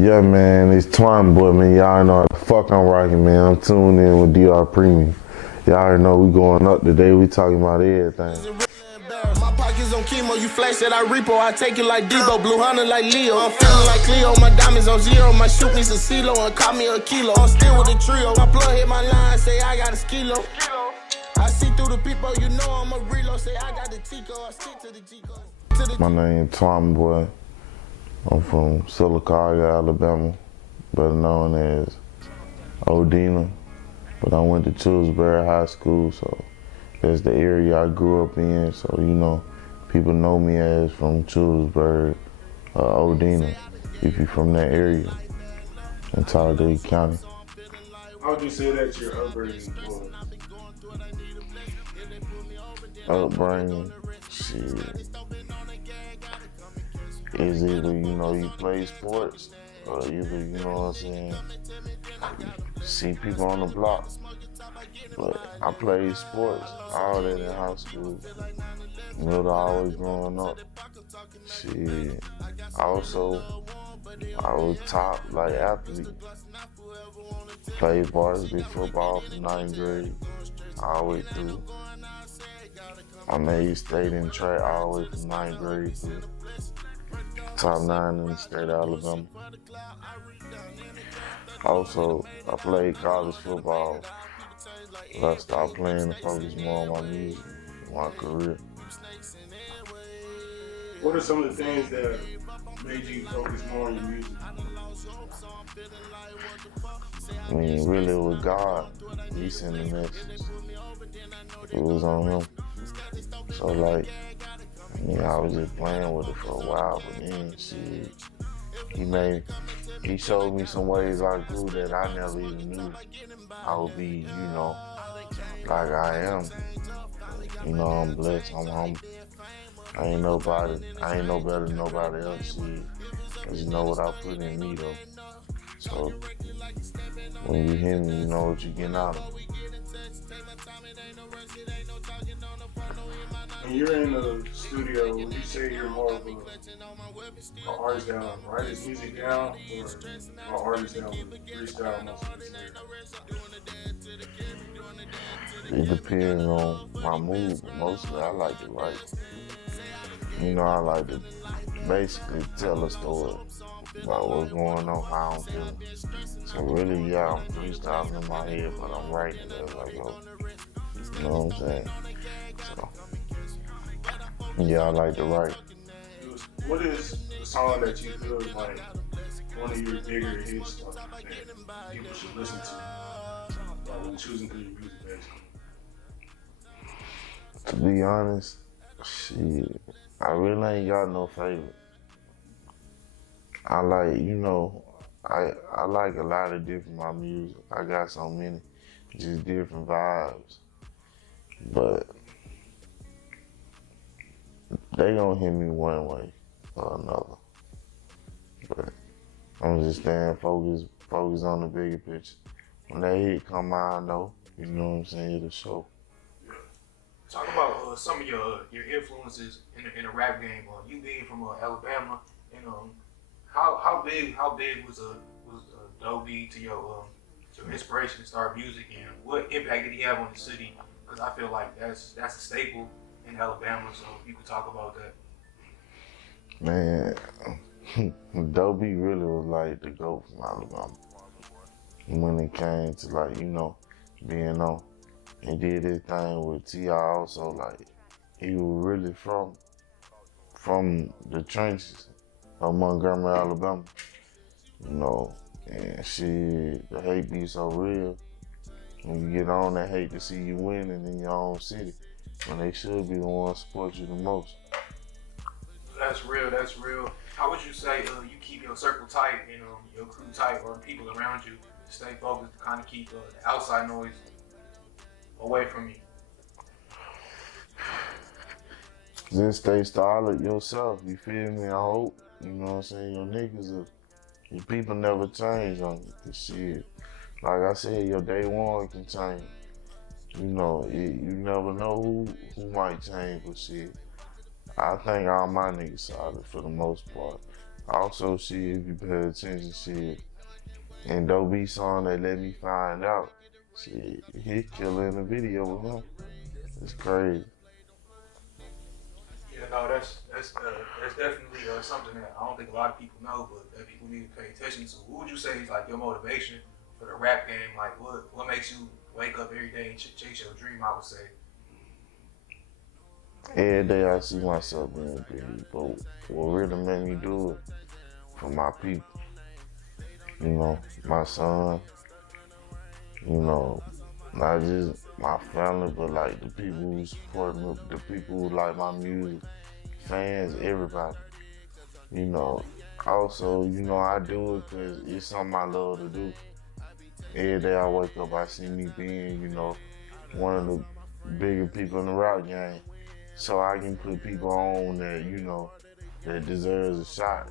Yeah, man, it's Twymon Boy, man. Y'all know how the fuck I'm rocking, man. I'm tuned in with DR Premium. Y'all already know we going up today. We talking about everything. My pockets on chemo, you flash that I repo, I take it like Debo, Blue Hunter like Leo. I'm feeling like Cleo, my diamonds on zero, my shoot needs a CeeLo and call me a kilo. I'm still with the trio, my plug hit my line, say I got a skilo. I see through the people, you know I'm a reload, say I got the Tico, I stick to the Tico. My name is Twymon Boy. I'm from Silicaga, Alabama, better known as Odina. But I went to Chillsbury High School, so that's the area I grew up in. So, you know, people know me as from Chillsbury, Odina, if you're from that area in Talladega County. How would you say that your upbringing was? Upbringing, shit, is either, you know, you play sports or either, you know what I'm saying, you see people on the block. But I played sports all that in high school. Middle, always growing up. Shit. Also, I was top like athlete. Played varsity football from 9th grade all the way through. I made state in track all the way from 9th grade through. Top 9 in the state of Alabama. Also, I played college football. But I stopped playing to focus more on my music, my career. What are some of the things that made you focus more on your music? I mean, really, it was God. He sent the message. It was on him. So, like, I mean, I was just playing with it for a while, but then, shit, he showed me some ways I grew that I never even knew I would be, you know, like I am. You know, I'm blessed, I'm humble. I ain't no better than nobody else, shit. Cause you know what I put in me, though. So, when you hear me, you know what you're getting out of me. When you're in the studio, would you say you're more of an artist that write his music down or an artist that would freestyle most of his lyrics? It depends on my mood, but mostly I like to write. You know, I like to basically tell a story about what's going on, how I'm feeling. So really, yeah, I'm freestyling in my head, but I'm writing as I go. You know what I'm saying? So, yeah, I like to write. What is the song that you feel is like one of your bigger hits that people should listen to when choosing through your music, basically? To be honest, shit, I really ain't got no favorite. I like, you know, I like a lot of different my music. I got so many, just different vibes. But they gonna hit me one way or another. But I'm just staying focused on the bigger picture. When that hit come out, I know, you know what I'm saying, it'll show. Talk about some of your influences in the rap game. You being from Alabama, and how big was Doe B to your inspiration to start music, and what impact did he have on the city? Because I feel like that's a staple in Alabama. So if you could talk about that. Man, Doe B really was like the GOAT from Alabama. When it came to, like, you know, being on. He did his thing with T.I. also, like, he was really from the trenches of Montgomery, Alabama. You know, and shit, the hate be so real. When you get on, they hate to see you winning in your own city, when they should be the ones to support you the most. That's real. That's real. How would you say you keep your circle tight and your crew tight, or people around you to stay focused, to kind of keep the outside noise away from you? Just stay solid yourself, you feel me? I hope, you know what I'm saying, your people never change on you. Cause shit, like I said, your day one can change. You know, you never know who might change, but shit, I think all my niggas solid for the most part. Also, shit, if you pay attention, shit, in Doe B song, they let me find out. Shit, he killer in the video with him. It's crazy. Yeah, no, that's definitely something that I don't think a lot of people know, but that people need to pay attention to. What would you say is like your motivation for the rap game? Like, what makes you wake up every day and chase your dream? I would say. Every day I see myself being big, but what really made me do it for my people, you know, my son, you know, not just my family, but like the people who support me, the people who like my music, fans, everybody, you know. Also, you know, I do it because it's something I love to do. Every day I wake up, I see me being, you know, one of the bigger people in the rap game. So I can put people on that, you know, that deserves a shot.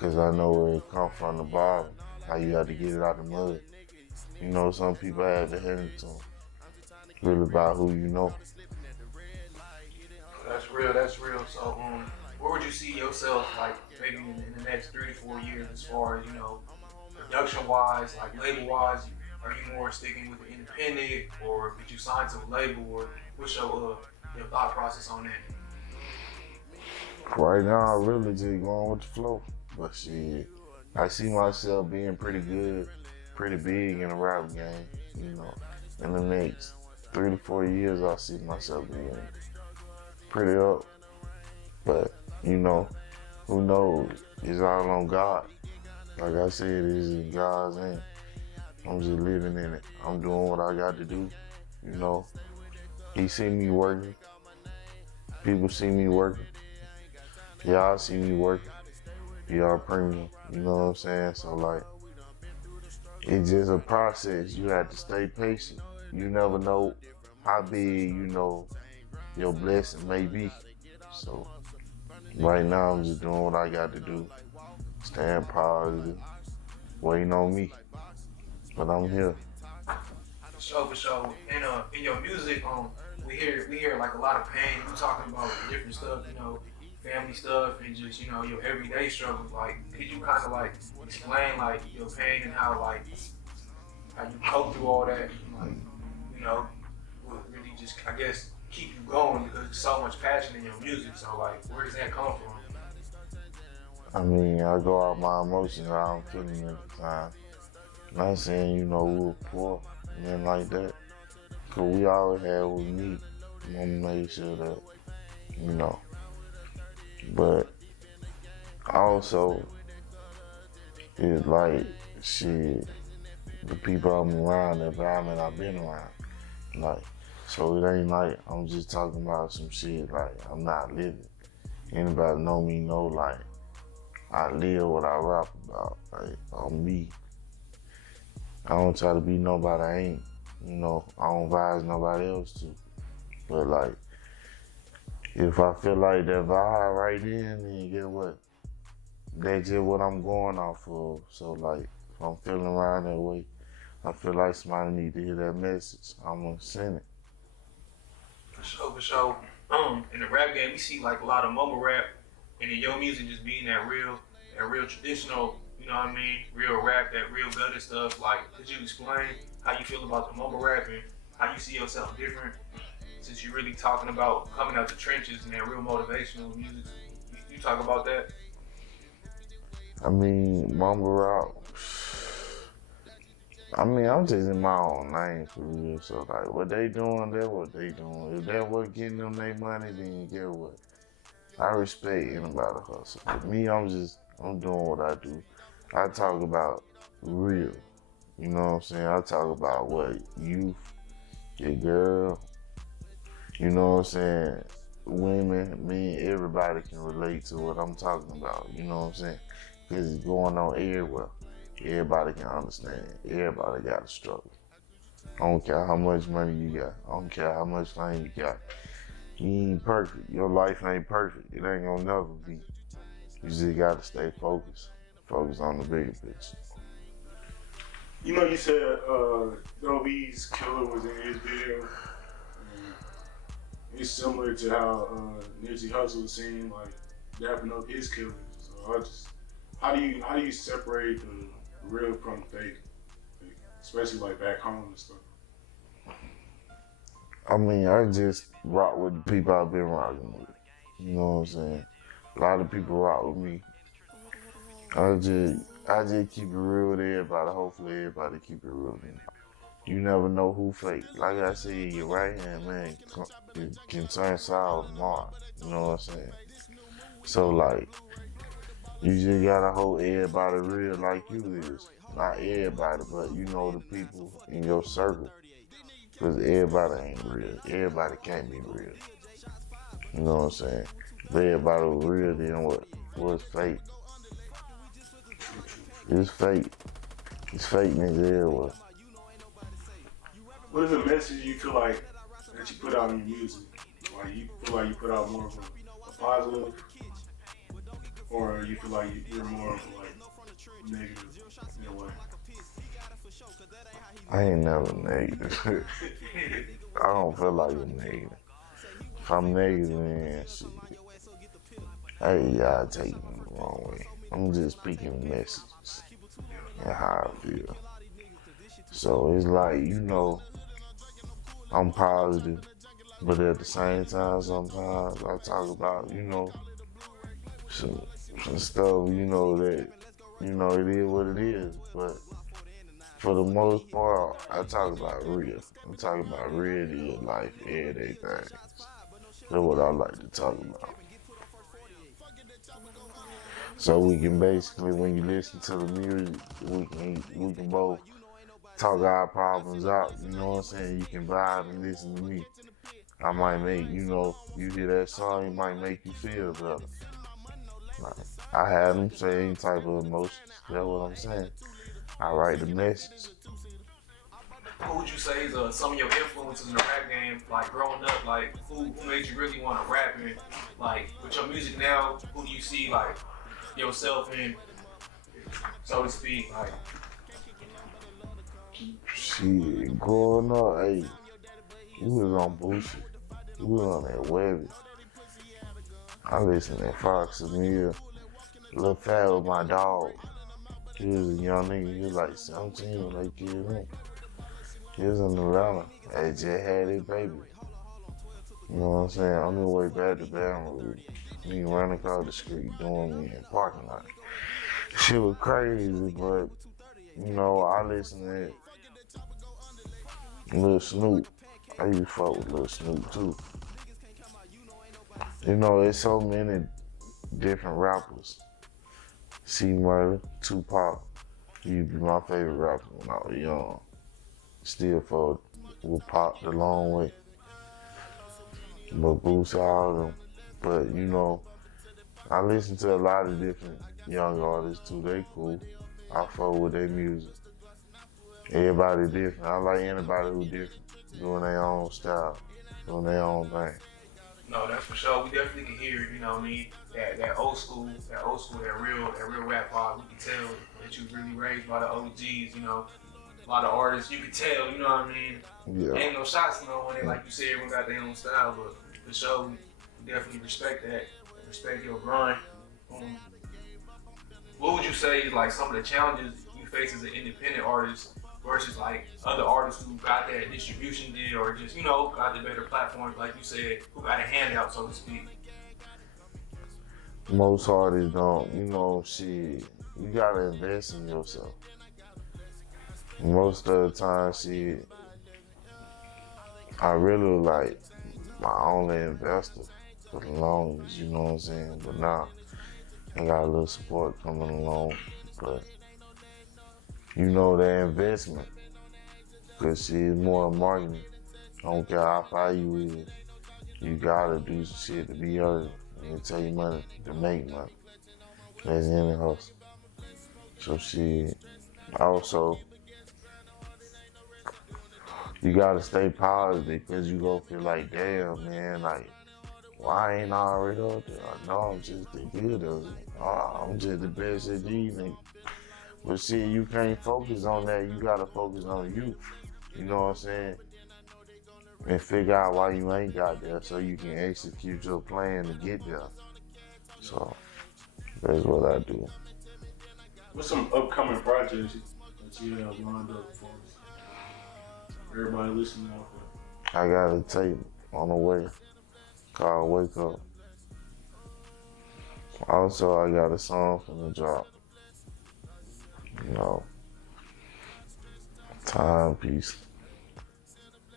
Cause I know where it come from the bottom, how you have to get it out the mud. You know, some people have to hand it to them. It's really about who you know. That's real. That's real. So, where would you see yourself, like maybe in the next 3 to 4 years, as far as production wise, like label wise? Are you more sticking with the independent, or did you sign to a label, or what's your thought process on that? Right now, I really just going with the flow. But shit, I see myself being pretty good, pretty big in the rap game. You know, in the next 3 to 4 years, I see myself being pretty up. But you know, who knows? It's all on God. Like I said, it's in God's hand. I'm just living in it. I'm doing what I got to do. You know, He see me working. People see me working. Y'all see me working. Y'all premium. You know what I'm saying? So like, it's just a process. You have to stay patient. You never know how big, you know, your blessing may be. So right now I'm just doing what I got to do. Staying positive. Waiting on me. But I'm here. For sure. And in your music, we hear like a lot of pain. You talking about different stuff, family stuff, and just your everyday struggles. Like, could you kind of like explain like your pain and how you cope through all that? Like, what really just I guess keep you going because there's so much passion in your music. So like, where does that come from? I mean, I go out my emotions how I'm feeling at the time. Not saying, we were poor, men like that. Cause we always had what we need. Mama made sure that, you know. But also, it's like, shit, the people I'm around, the environment I've been around. Like, so it ain't like I'm just talking about some shit like I'm not living. Anybody know me know like I live what I rap about. Like, I'm me. I don't try to be nobody I ain't. I don't advise nobody else to. But like, if I feel like that vibe right then get what? That's just what I'm going off of. So like, if I'm feeling around that way, I feel like somebody need to hear that message, I'm gonna send it. For sure. In the rap game, we see like a lot of mumble rap, and in your music just being that real traditional, real rap, that real gutter stuff. Like, could you explain how you feel about the mumble rap and how you see yourself different? Since you're really talking about coming out the trenches and that real motivational music, you talk about that. I mean, mumble rap. I mean, I'm just in my own lane for real. So like, what they doing, that's what they doing. If that what getting them their money, then you get what. I respect anybody hustle. But me, I'm doing what I do. I talk about real. You know what I'm saying? I talk about what youth, your girl, you know what I'm saying? Women, men, everybody can relate to what I'm talking about. You know what I'm saying? Because it's going on everywhere. Everybody can understand. Everybody got a struggle. I don't care how much money you got. I don't care how much fame you got. You ain't perfect. Your life ain't perfect. It ain't gonna never be. You just gotta stay focused. Focus on the bigger picture. You said Doe B's killer was in his video. It's similar to how Nipsey Hussle was saying, like, dapping up his killers. So How do you separate the real from the fake, especially like back home and stuff? I mean, I just rock with the people I've been rocking with. You know what I'm saying? A lot of people rock with me. I just keep it real with everybody. Hopefully everybody keep it real with me. You never know who fake. Like I said, your right hand man can turn sour tomorrow. You know what I'm saying? So like, you just gotta hold everybody real like you is. Not everybody, but you know the people in your circle. Cause everybody ain't real. Everybody can't be real. You know what I'm saying? If everybody was real, then what's fake? It's fake. It's fake niggas everywhere. What is the message you feel like that you put out in your music? Like you feel like you put out more of a positive, or you feel like you're more of like negative in a way? I ain't never negative. I don't feel like I'm negative. If I'm negative, then shit. Hey, y'all take me the wrong way. I'm just speaking messages and how I feel. So it's like, you know, I'm positive, but at the same time, sometimes I talk about, you know, some stuff, you know, that, you know, it is what it is. But for the most part, I talk about real. I'm talking about real life, everyday things. That's what I like to talk about. So we can basically, when you listen to the music, we can both talk our problems out. You know what I'm saying? You can vibe and listen to me. I might make, you know, you hear that song, it might make you feel better. Like, I have them same type of emotions. That's what I'm saying. I write the message. Who would you say is some of your influences in the rap game, like growing up, like who made you really want to rap, and like with your music now, who do you see like yourself in, so to speak, like? Shit, growing up, hey, we was on bullshit. We was on that Webby. I listened to Fox and Mill. Lil Fat was my dog. He was a young nigga. He was like 17 when they killed him. He was in Atlanta. They just had his baby. You know what I'm saying? On the way back to Baton Rouge, me running across the street doing me in the parking lot. Shit was crazy, but you know, I listened to Lil Snoop. I used to fuck with Lil Snoop too. You know, there's so many different rappers. C Murder, Tupac, he used to be my favorite rapper when I was young. Still fuck with Pop the long way. But Boosie, all of them. But you know, I listen to a lot of different young artists too. They cool. I fuck with their music. Everybody different. I like anybody who different, doing their own style, doing their own thing. No, that's for sure. We definitely can hear, you know what I mean, that old school, that real rap vibe. We can tell that you really raised by the OGs, you know, a lot of artists. You can tell, you know what I mean. Yeah. Ain't no shots, you know, when they, like you said, everyone got their own style, but for sure, we definitely respect that. Respect your grind. What would you say is like some of the challenges you face as an independent artist versus like other artists who got that distribution deal or just, you know, got the better platforms, like you said, who got a handout, so to speak? Most artists don't, you know, shit, you gotta invest in yourself. Most of the time, shit, I really like my only investor for the longest, you know what I'm saying? But now, I got a little support coming along, but you know that investment, cause shit is more marketing. I don't care how far you is, you gotta do some shit to be heard and take money to make money. That's in the hustle. So shit, also, you gotta stay positive, cause you gonna feel like, damn man, like, why ain't I already up there? No, I'm just the good of it. I'm just the best at these niggas. But see, you can't focus on that. You gotta focus on you. You know what I'm saying? And figure out why you ain't got there so you can execute your plan to get there. So That's what I do. What's some upcoming projects that you have lined up for us? Everybody listening out there. I got a tape on the way called Wake Up. Also, I got a song from the drop. You know, timepiece.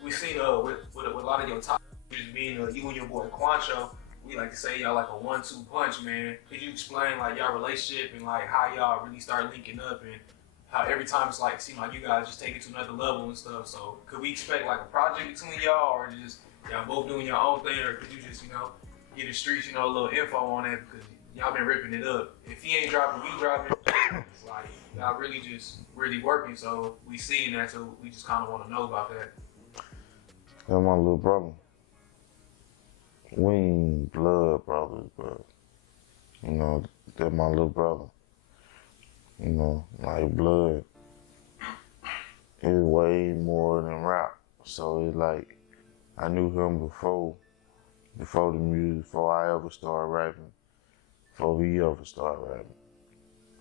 We seen with a lot of your top just being you and your boy Quancho, we like to say y'all like a 1-2 punch, man. Could you explain like y'all relationship and like how y'all really start linking up and how every time it's like seem like you guys just take it to another level and stuff? So could we expect like a project between y'all, or just y'all both doing your own thing, or could you just get the streets a little info on that, because y'all been ripping it up. If he ain't dropping, we dropping. It's like y'all really working. So we seeing that, so we just kind of want to know about that. That's my little brother. We ain't blood brothers, but that's my little brother. Like blood is way more than rap. So it's like I knew him before the music, before I ever started rapping, before he ever started rapping.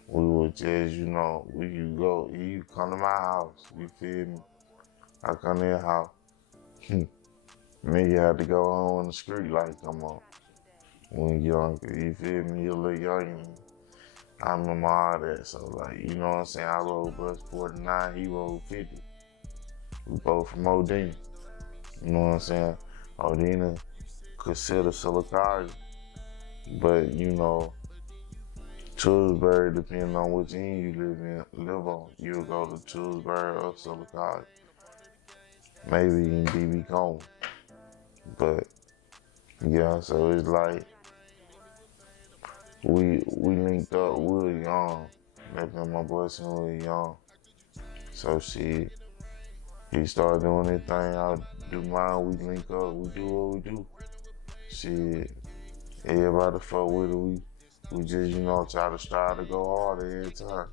We would just, you come to my house, you feel me? I come to your house. Nigga had to go on the street like, come on. When young, you feel me? You're a little young. I remember all that. So like, you know what I'm saying? I rode bus 49, he rode 50. We both from Odina. You know what I'm saying? Odina considered Silicon, but Tewksbury, depending on which end you live on, you'll go to Tewksbury or Silicon. Maybe in BB Cone. But yeah, so it's like we linked up, we were young. Maybe my boy said we were young. So he started doing his thing, I do mine, we link up, we do what we do. Everybody fuck with it, we just, try to strive to go harder every time.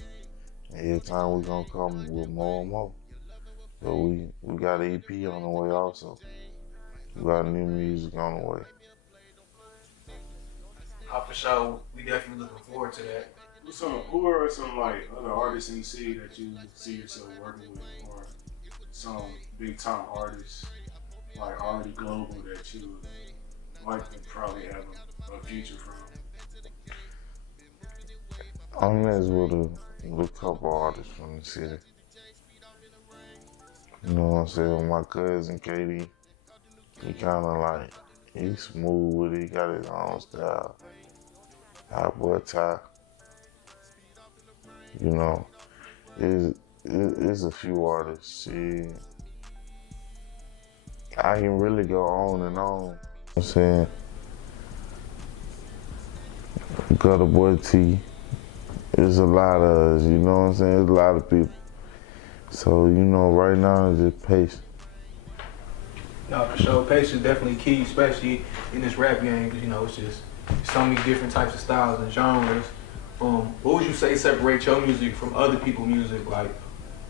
Every time we gonna come with more and more. But we got an EP on the way also. We got new music on the way. For sure, we definitely looking forward to that. Who are some like other artists in the city that you see yourself working with, or some big time artists like already global that you would like to probably have a future from? I'm next with a couple artists from the city. You know what I'm saying? With my cousin KD, he kind of like, he's smooth with it, he got his own style. Hot boy Ty. It's a few artists. I can really go on and on. You know what I'm saying? Gutter Boy T. There's a lot of us, you know what I'm saying? There's a lot of people. So, right now it's just patience. No, for sure. Patience is definitely key, especially in this rap game, because, it's just so many different types of styles and genres. What would you say separate your music from other people's music? Like,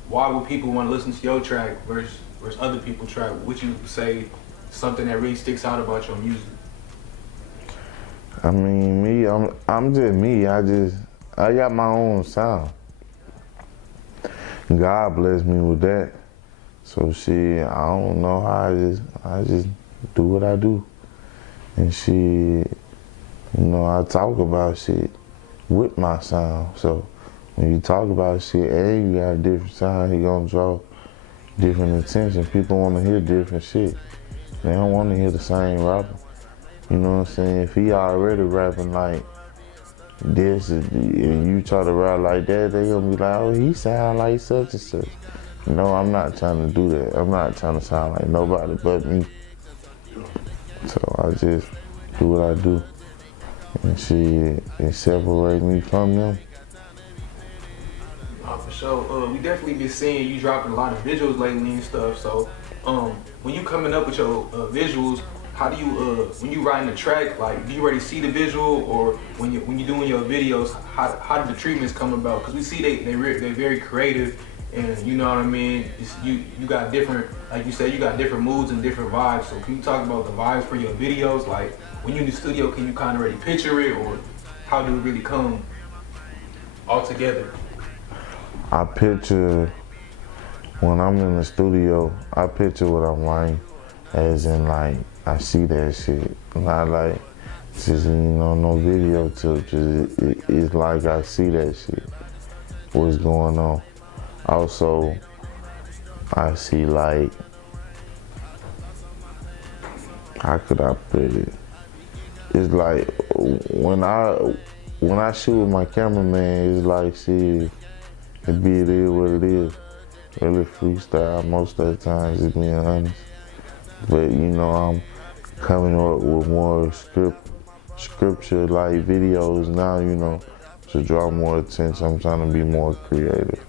why would people want to listen to your track versus other people's track? Would you say something that really sticks out about your music? I mean, me, I'm just me. I got my own sound. God blessed me with that. So I don't know how I just do what I do. And I talk about shit with my sound. So when you talk about shit and you got a different sound, you're gonna draw different attention. People wanna hear different shit. They don't wanna hear the same rapper. You know what I'm saying? If he already rapping like this and you try to rap like that, they gonna be like, oh, he sound like such and such. No, I'm not trying to do that. I'm not trying to sound like nobody but me. So I just do what I do. And it separates me from them. For sure. We definitely been seeing you dropping a lot of visuals lately and stuff. So when you coming up with your visuals, how do you, when you writing the track, like, do you already see the visual, or when you doing your videos, how do the treatments come about? Because we see they're very creative, and you know what I mean. You got different, like you said, you got different moods and different vibes. So can you talk about the vibes for your videos? Like when you in the studio, can you kind of already picture it, or how do it really come all together? I picture, when I'm in the studio, I picture what I'm writing as in like, I see that shit. Not like, just, you know, no video to just, it's like I see that shit, what's going on. Also, I see like, how could I put it? It's like, when I shoot with my cameraman, it's like, shit, it is what it is. Really freestyle most of the times, just being honest. But you know, I'm coming up with more scripture like videos now, you know, to draw more attention. I'm trying to be more creative.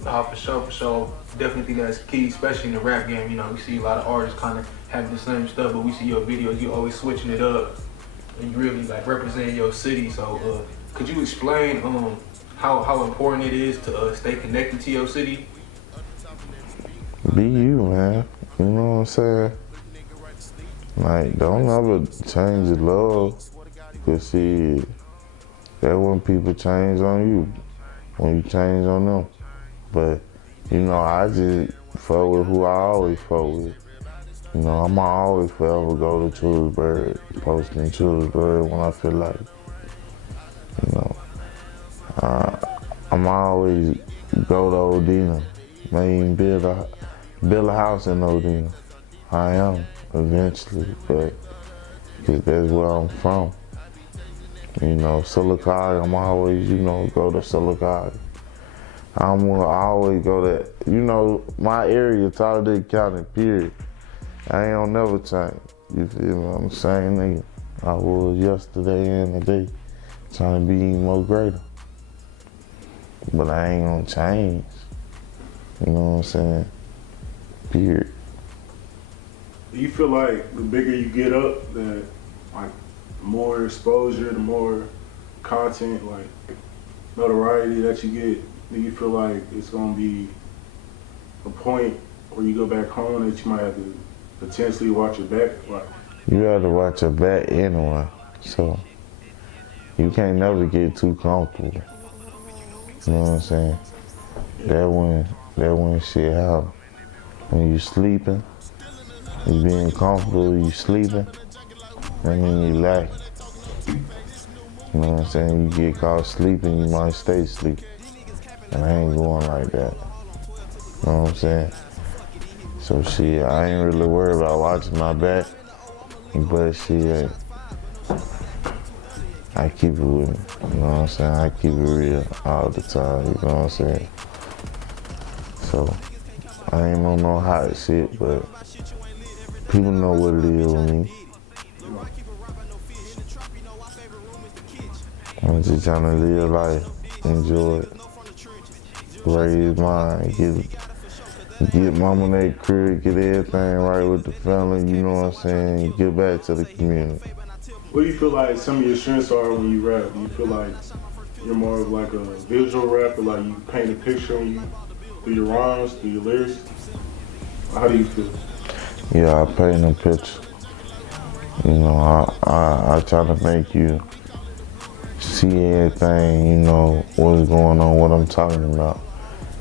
For sure, for sure. Definitely think that's key, especially in the rap game. You know, we see a lot of artists kind of having the same stuff, but we see your videos, you always switching it up, and you really like representing your city. So, could you explain how important it is to stay connected to your city? Be you, man. You know what I'm saying? Like, don't ever change your love, cause see, that when people change on you, when you change on them. But, you know, I just fuck with who I always fuck with. You know, I'ma always forever go to Truesburg, posting Truesburg when I feel like, you know. I'ma always go to Odina, maybe build a house in Odina. I am, eventually, but, cause that's where I'm from. You know, Silicon, I'm always, you know, go to Silicon. I'm gonna always go to, you know, my area, Talladega County, period. I ain't gonna never change. You feel me? I'm the same nigga I was yesterday and today, trying to be more greater. But I ain't gonna change. You know what I'm saying? Period. Do you feel like the bigger you get up, that like the more exposure, the more content, like notoriety that you get, do you feel like it's gonna be a point where you go back home that you might have to potentially watch your back? Like, You have to watch your back anyway, so you can't never get too comfortable. You know what I'm saying? That when shit happen. When you sleeping, you being comfortable, you sleeping, that mean you lacking. You know what I'm saying? You get caught sleeping, you might stay sleeping. And I ain't going like that. You know what I'm saying? So shit, I ain't really worried about watching my back, but shit, I keep it with me. You know what I'm saying? I keep it real all the time, you know what I'm saying? So, I ain't on no hot shit, but people know what it is with me. I'm just trying to live life, enjoy it, raise mine, get mama that crib, get everything right with the family, you know what I'm saying, get back to the community. what do you feel like some of your strengths are when you rap? Do you feel like you're more of like a visual rapper, like you paint a picture when you through your rhymes, through your lyrics? How do you feel? Yeah, I paint a picture. You know, I try to make you see everything, you know, what's going on, what I'm talking about.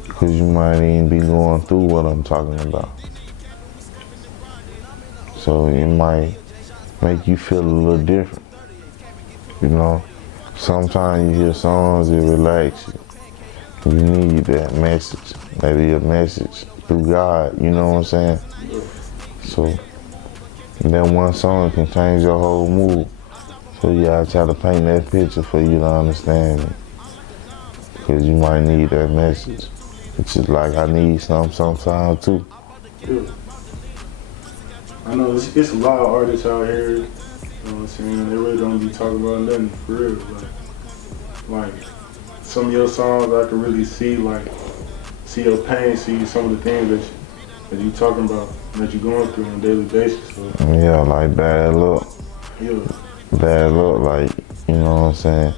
Because you might even be going through what I'm talking about. So it might make you feel a little different. You know, sometimes you hear songs that relax you. You need that message, maybe a message through God, you know what I'm saying? So that one song can change your whole mood. So yeah, I try to paint that picture for you to understand it. Because you might need that message. It's just like I need some sometimes too. Yeah. I know it's a lot of artists out here, you know what I'm saying, they really don't be talking about nothing for real. Like some of your songs I can really see your pain, see some of the things that you talking about, that you're going through on a daily basis. So. Yeah, like bad luck. Yeah. Bad luck, like, you know what I'm saying?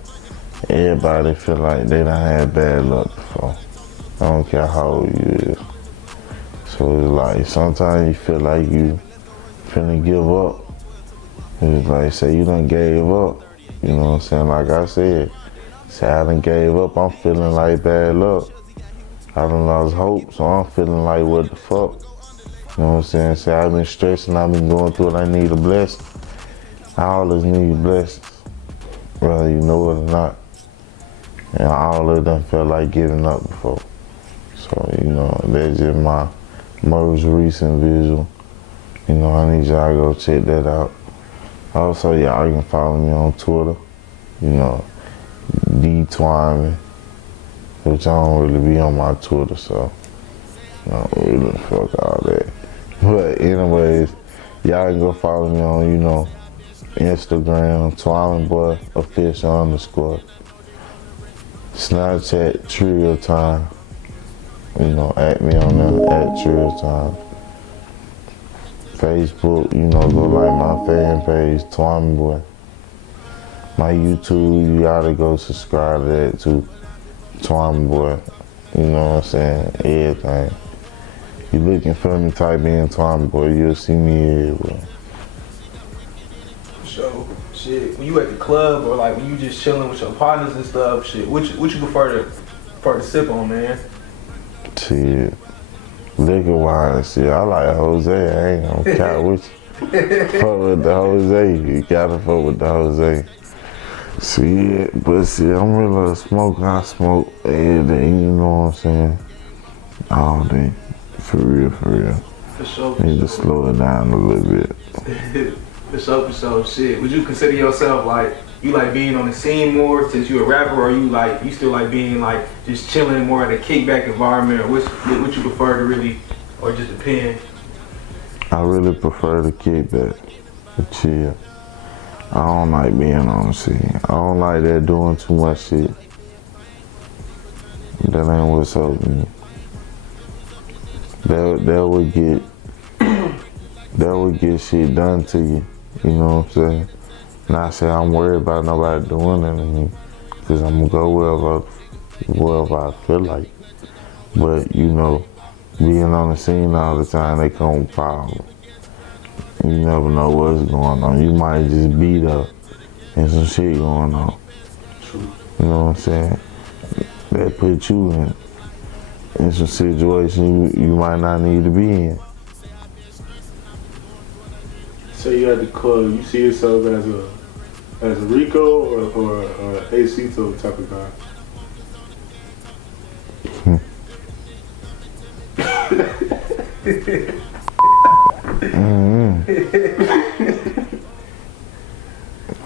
Everybody feel like they done had bad luck before. I don't care how old you is. So it's like, sometimes you feel like you finna give up. It's like, say you done gave up. You know what I'm saying? Like I said, say I done gave up, I'm feeling like bad luck. I done lost hope, so I'm feeling like what the fuck. You know what I'm saying? Say I've been stressing, I've been going through it, I need a blessing. I always need blessings, whether you know it or not. And I always done felt like giving up before. So, you know, that's just my most recent visual. You know, I need y'all to go check that out. Also, y'all can follow me on Twitter. You know, D Twymon, which I don't really be on my Twitter, so I don't really fuck all that. But anyways, y'all can go follow me on, you know, Instagram, Twymonboy official_. Snapchat, Trio Time. You know, at me on there, at Trio Time. Facebook, you know, go like my fan page, Twymon Boy. My YouTube, you gotta go subscribe to that too, Twymon Boy. You know what I'm saying? Everything. You looking for me, type in Twymon Boy, you'll see me everywhere. So, shit, when you at the club or like when you just chilling with your partners and stuff, shit, what you prefer to sip on, man? Shit, liquor wise, shit, I like Jose. I ain't gonna count with you. Fuck with the Jose. You gotta fuck with the Jose. Shit, but shit, I'm really a smoker. I smoke every day, you know what I'm saying? All day. For real, for real. For sure. Need to slow it down a little bit. For sure, shit. Would you consider yourself like, you like being on the scene more since you're a rapper, or you still like being like just chilling more at a kickback environment, or what you prefer to really, or just depend? I really prefer the kickback, the chill. I don't like being on the scene. I don't like that doing too much shit. That ain't what's up with me. That would get shit done to you. You know what I'm saying? Not say I'm worried about nobody doing that to me, because I'm gonna go wherever I feel like. But you know, being on the scene all the time, they come with problems. You never know what's going on. You might just beat up and some shit going on. You know what I'm saying? That put you in some situation you might not need to be in. So you at the club, you see yourself as a Rico or a Acito type of guy?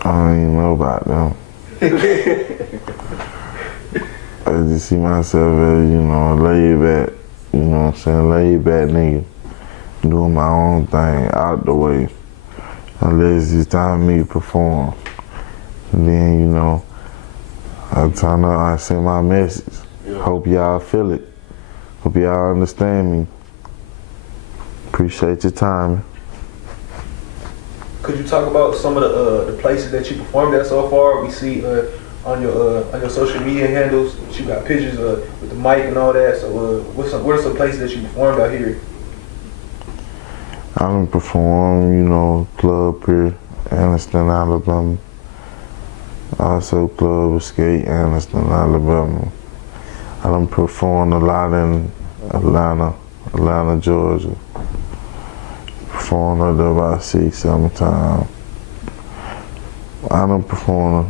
I don't even know about them. I just see myself as, you know, laid back, you know what I'm saying, laid back nigga, doing my own thing, out the way, unless it's time for me to perform. And then, you know, I send my message. Yeah. Hope y'all feel it. Hope y'all understand me. Appreciate your time. Could you talk about some of the places that you performed at so far? We see on your social media handles that you got pictures with the mic and all that. So what are some places that you performed out here? I done performed, you know, club here, Anniston, Alabama. Also Club Escape, Anniston, Alabama. I done performed a lot in Atlanta, Georgia. Performed up there about 6-7 times. I done performed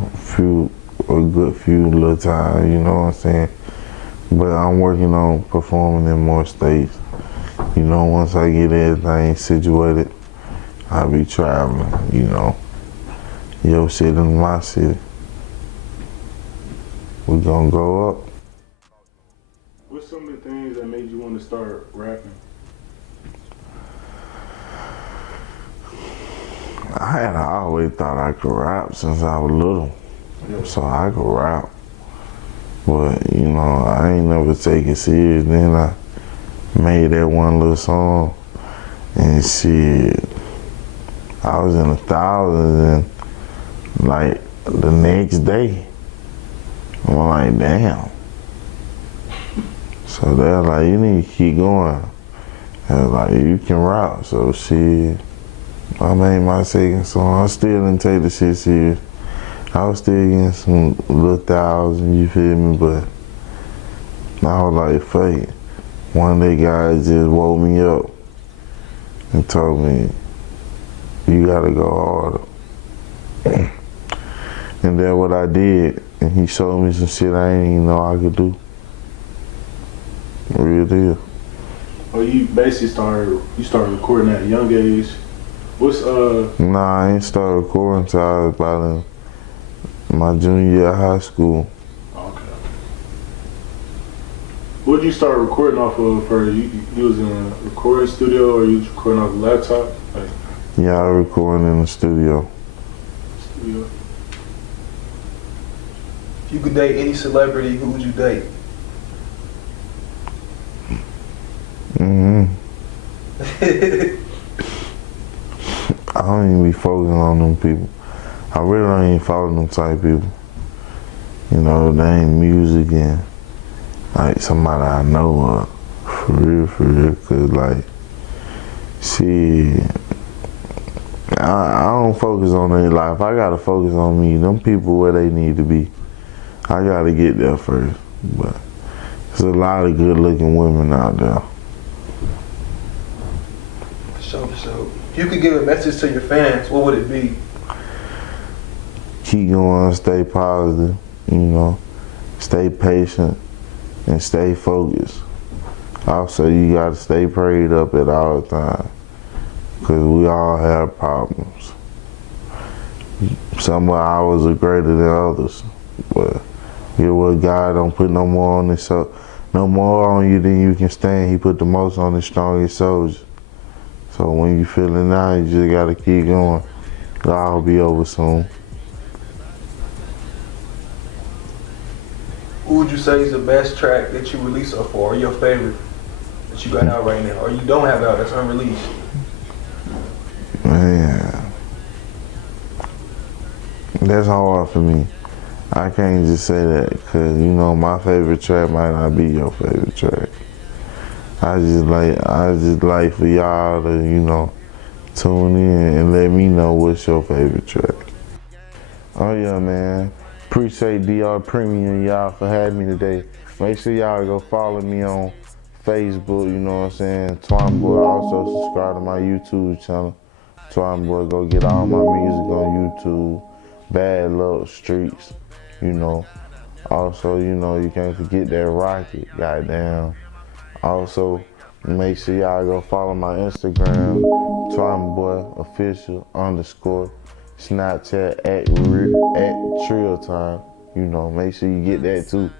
a good few little times, you know what I'm saying? But I'm working on performing in more states. You know, once I get everything situated, I'll be traveling, you know. Your city and my city. We gonna go up. What's some of the things that made you want to start rapping? I had always thought I could rap since I was little. Yeah. So I could rap. But, you know, I ain't never take it serious. Then I made that one little song and shit. I was in the thousands and like the next day, I'm like, damn. So they're like, you need to keep going. I was like, you can rap. So shit, I made my second song. I still didn't take the shit serious. I was still getting some little thousand, you feel me? But I was like, fake. One day, guys just woke me up and told me, you gotta go harder. And that's what I did. And he showed me some shit I didn't even know I could do. Real deal. Oh, you basically started recording at a young age. What's Nah, I ain't started recording until I was about in my junior year of high school. Okay. What did you start recording off of? For you was in a recording studio, or you was recording off a laptop? Like, Yeah, I was recording in the studio. studio. If you could date any celebrity, who would you date? I don't even be focusing on them people. I really don't even follow them type people. You know, they ain't music and like somebody I know for real, cause like, shit, I don't focus on their life. I gotta focus on me. Them people where they need to be. I gotta get there first. But there's a lot of good looking women out there. For sure. If you could give a message to your fans, what would it be? Keep going, stay positive, you know, stay patient and stay focused. Also, you gotta stay prayed up at all times, because we all have problems. Some of ours are greater than others, but you know what, God don't put no more on this, no more on you than you can stand. He put the most on the strongest soldier. So when you feeling down, you just gotta keep going. It'll be over soon. Who would you say is the best track that you release so far, or your favorite that you got out right now, or you don't have out that's unreleased? Man, that's hard for me. I can't just say that, because you know my favorite track might not be your favorite track. I just like for y'all to, you know, tune in and let me know what's your favorite track. Oh yeah, man. Appreciate DR Premium, y'all, for having me today. Make sure y'all go follow me on Facebook, you know what I'm saying? Twymon Boy. Also subscribe to my YouTube channel. Twymon Boy, go get all my music on YouTube. Bad Luck Streets, you know. Also, you know, you can't forget that Rocket, goddamn. Also, make sure y'all go follow my Instagram, Twymonboy official _ Snapchat at Trill Time. You know, make sure you get that too.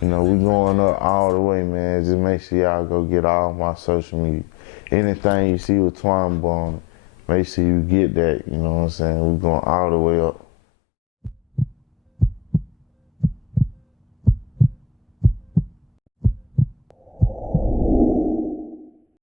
You know, we going up all the way, man. Just make sure y'all go get all my social media. Anything you see with Twymon Boy on it, make sure you get that. You know what I'm saying? We going all the way up.